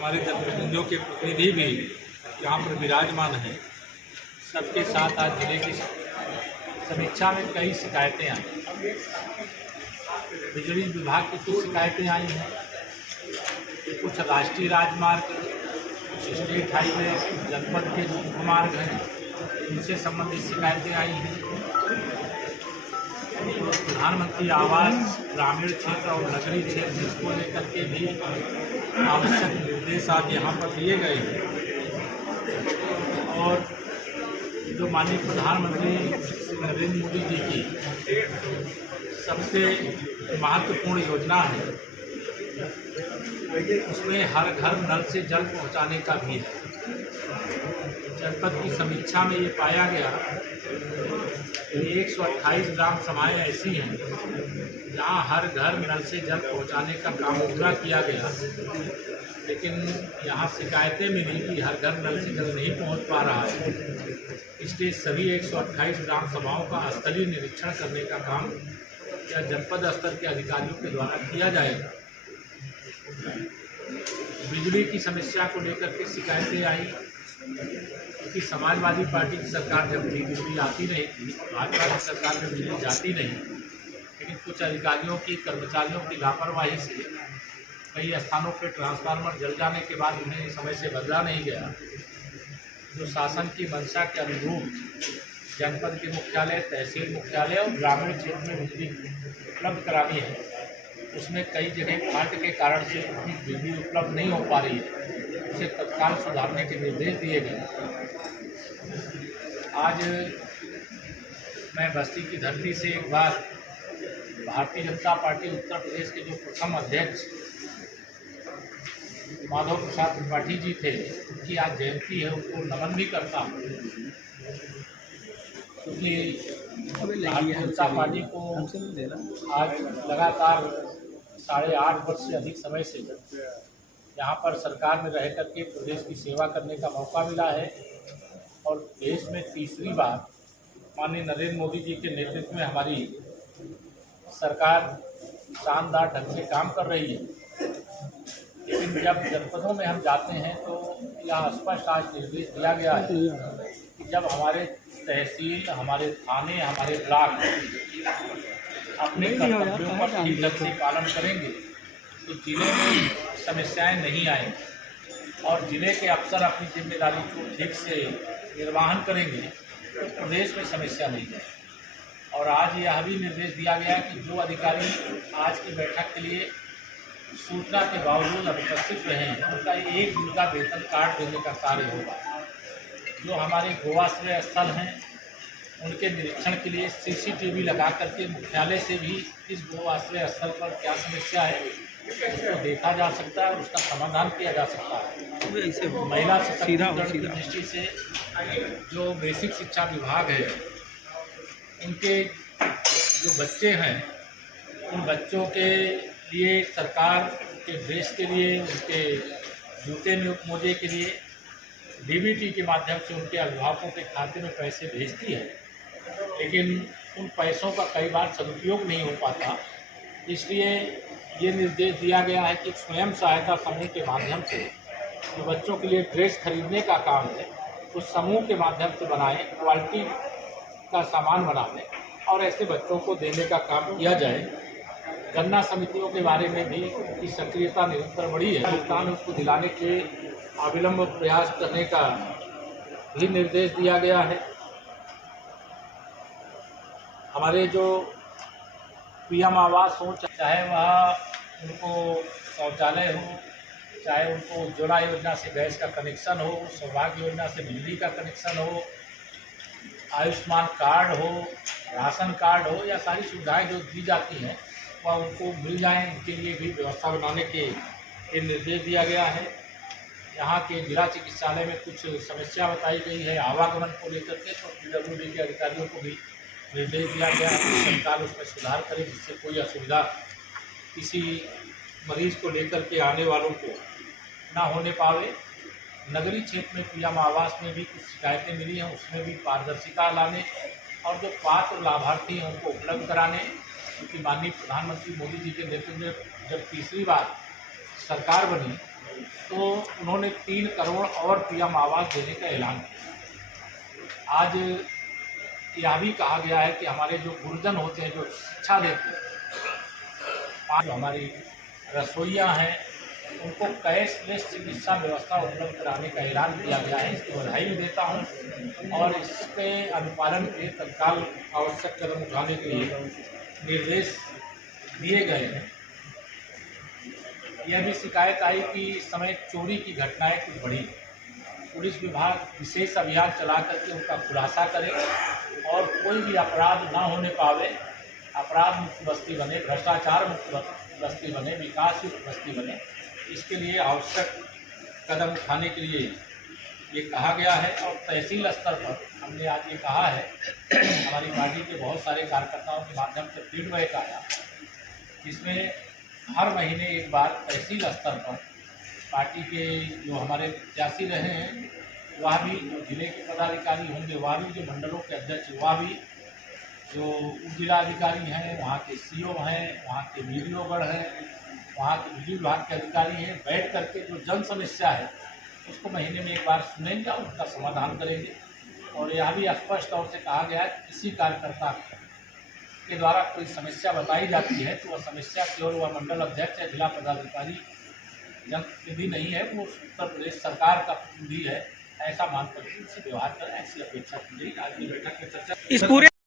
हमारे जनप्रतिनिधियों के प्रतिनिधि भी यहाँ पर विराजमान हैं। सबके साथ आज जिले की समीक्षा में कई शिकायतें आई। बिजली विभाग की कुछ शिकायतें आई हैं, कुछ राष्ट्रीय राजमार्ग, कुछ स्टेट हाईवे, जनपद के मुख्य मार्ग हैं, इनसे संबंधित शिकायतें आई हैं। प्रधानमंत्री आवास ग्रामीण क्षेत्र और नगरीय क्षेत्र इसको लेकर के भी आवश्यक निर्देश आज यहाँ पर दिए गए हैं। और जो माननीय प्रधानमंत्री नरेंद्र मोदी जी की सबसे महत्वपूर्ण योजना है, उसमें हर घर नल से जल पहुँचाने का भी है। जनपद की समीक्षा में ये पाया गया कि 128 ग्राम सभाएँ ऐसी हैं जहाँ हर घर नल से जल पहुँचाने का काम पूरा किया गया, लेकिन यहाँ शिकायतें मिली कि हर घर नल से जल नहीं पहुँच पा रहा है। इसलिए सभी 128 ग्राम सभाओं का स्थलीय निरीक्षण करने का काम या जनपद स्तर के अधिकारियों के द्वारा किया जाएगा। बिजली की समस्या को लेकर के शिकायतें आई क्योंकि समाजवादी पार्टी की सरकार जब भी बिजली आती नहीं थी, भाजपा की सरकार में बिजली जाती नहीं, लेकिन कुछ अधिकारियों की कर्मचारियों की लापरवाही से कई स्थानों पर ट्रांसफार्मर जल जाने के बाद उन्हें समय से बदला नहीं गया। जो शासन की मंशा के अनुरूप जनपद के मुख्यालय, तहसील मुख्यालय और ग्रामीण क्षेत्र में बिजली उपलब्ध करानी है, उसमें कई जगह फाल्ट के कारण से उतनी बिजली उपलब्ध नहीं हो पा रही है। उसे तत्काल सुधारने के निर्देश दिए गए। आज मैं बस्ती की धरती से एक बार भारतीय जनता पार्टी उत्तर प्रदेश के जो प्रथम अध्यक्ष माधव प्रसाद त्रिपाठी जी थे, उनकी आज जयंती है, उनको नमन भी करता हूँ क्योंकि भारतीय जनता पार्टी को आज लगातार 8.5 वर्ष से अधिक समय से यहाँ पर सरकार में रह करके प्रदेश की सेवा करने का मौका मिला है और देश में तीसरी बार माननीय नरेंद्र मोदी जी के नेतृत्व में हमारी सरकार शानदार ढंग से काम कर रही है। लेकिन जब जनपदों में हम जाते हैं तो यह स्पष्ट आज निर्देश दिया गया है कि जब हमारे तहसील, हमारे थाने, हमारे ब्लॉक अपने कर्तव्यों पर ठीक ढंग से पालन करेंगे तो जिले में समस्याएं नहीं आएंगी और जिले के अफसर अपनी जिम्मेदारी को ठीक से निर्वहन करेंगे तो प्रदेश में समस्या नहीं है। और आज यह भी निर्देश दिया गया कि जो अधिकारी आज की बैठक के लिए सूचना के बावजूद अनुपस्थित रहे हैं, उनका 1 दिन का वेतन कार्ड देने का कार्य होगा। जो हमारे गोआश्रय स्थल हैं उनके निरीक्षण के लिए CCTV लगा करके मुख्यालय से भी इस गोआश्रय स्थल पर क्या समस्या है उसको देखा जा सकता है और उसका समाधान किया जा सकता है। महिला सशक्तिकरण की दृष्टि से जो बेसिक शिक्षा विभाग है, उनके जो बच्चे हैं, उन बच्चों के लिए सरकार के ड्रेस के लिए, उनके जूते मोजे के लिए DBT के माध्यम से उनके अभिभावकों के खाते में पैसे भेजती है, लेकिन उन पैसों का कई बार सदुपयोग नहीं हो पाता। इसलिए ये निर्देश दिया गया है कि स्वयं सहायता समूह के माध्यम से जो बच्चों के लिए ड्रेस खरीदने का काम है उस समूह के माध्यम से बनाएं, क्वालिटी का सामान बनाएं और ऐसे बच्चों को देने का काम किया जाए। गन्ना समितियों के बारे में भी उनकी सक्रियता निरंतर बढ़ी है, भुगतान उसको दिलाने के अविलंब प्रयास करने का भी निर्देश दिया गया है। हमारे जो PM आवास हो, चाहे वह उनको शौचालय हो, चाहे उनको उज्ज्वला योजना से गैस का कनेक्शन हो, सौभाग्य योजना से बिजली का कनेक्शन हो, आयुष्मान कार्ड हो, राशन कार्ड हो, या सारी सुविधाएं जो दी जाती हैं वह उनको मिल जाएं, उनके लिए भी व्यवस्था बनाने के लिए निर्देश दिया गया है। यहाँ के जिला चिकित्सालय में कुछ समस्या बताई गई है आवागमन को लेकर के, तो PWD के अधिकारियों को भी निर्देश दिया गया है कि सरकार उसमें सुधार करे जिससे कोई असुविधा किसी मरीज को लेकर के आने वालों को ना होने पावे। नगरीय क्षेत्र में PM आवास में भी कुछ शिकायतें मिली हैं, उसमें भी पारदर्शिता लाने और जो पात्र लाभार्थी हैं उनको उपलब्ध कराने, क्योंकि माननीय प्रधानमंत्री मोदी जी के नेतृत्व में जब तीसरी बार सरकार बनी तो उन्होंने 3 करोड़ और पीएम आवास देने का ऐलान किया। आज यह भी कहा गया है कि हमारे जो गुरुजन होते हैं, जो शिक्षा देते हैं, 5 जो हमारी रसोइयाँ हैं, उनको कैशलेस चिकित्सा व्यवस्था उपलब्ध कराने का ऐलान किया गया है। इसकी बधाई भी देता हूँ और इसके अनुपालन के तत्काल आवश्यक कदम उठाने के लिए निर्देश दिए गए हैं। यह भी शिकायत आई कि इस समय चोरी की घटनाएं कुछ बढ़ी। पुलिस विभाग विशेष अभियान चला करके उनका खुलासा करे और कोई भी अपराध ना होने पावे, अपराध मुक्त बस्ती बने, भ्रष्टाचार मुक्त बस्ती बने, विकास युक्त बस्ती बने, इसके लिए आवश्यक कदम उठाने के लिए ये कहा गया है। और तहसील स्तर पर हमने आज ये कहा है, हमारी पार्टी के बहुत सारे कार्यकर्ताओं के माध्यम से फीडबैक आया, जिसमें हर महीने एक बार तहसील स्तर पर पार्टी के जो हमारे प्रत्याशी रहे हैं, वह भी जो जिले के पदाधिकारी होंगे, वह भी जो मंडलों के अध्यक्ष, वह भी जो उप जिलाधिकारी हैं, वहाँ के सीओ हैं, वहाँ के वीडियोगढ़ हैं, वहाँ के बिजली विभाग के अधिकारी हैं, बैठ करके जो जन समस्या है उसको महीने में एक बार सुनेंगे और उसका समाधान करेंगे। और यह भी स्पष्ट तौर से कहा गया है कि किसी कार्यकर्ता के द्वारा कोई समस्या बताई जाती है तो वह समस्या केवल वह मंडल अध्यक्ष या जिला पदाधिकारी जनप्रतिनिधि नहीं है, वो उत्तर प्रदेश सरकार का प्रतिनिधि है, ऐसा मानकर उनसे व्यवहार करें, ऐसी अपेक्षा की गई। आज की बैठक में चर्चा इस पूरे